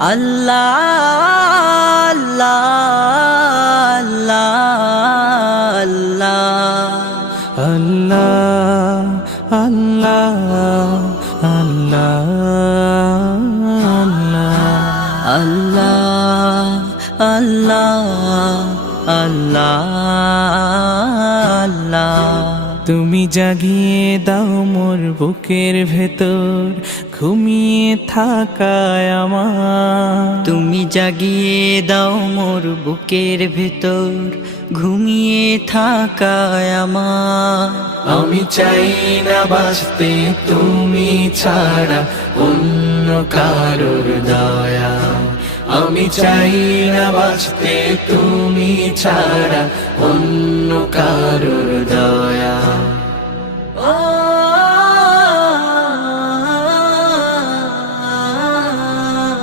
আল্লাহ আল্লাহ আল্লাহ আল্লাহ আল্লাহ আল্লাহ আল্লাহ আল্লাহ আল্লাহ আল্লাহ তুমি জাগিয়ে দাও মোর বুকের ভেতর ঘুমিয়ে থাকায় আমার। তুমি জাগিয়ে দাও মোর বুকের ভেতর ঘুমিয়ে থাকায় আমার। আমি চাই না বাঁচতে তুমি ছাড়া অন্য কারোর দয়া। আমি চাই না বাঁচতে তুমি ছাড়া অন্য কারোর দয়া।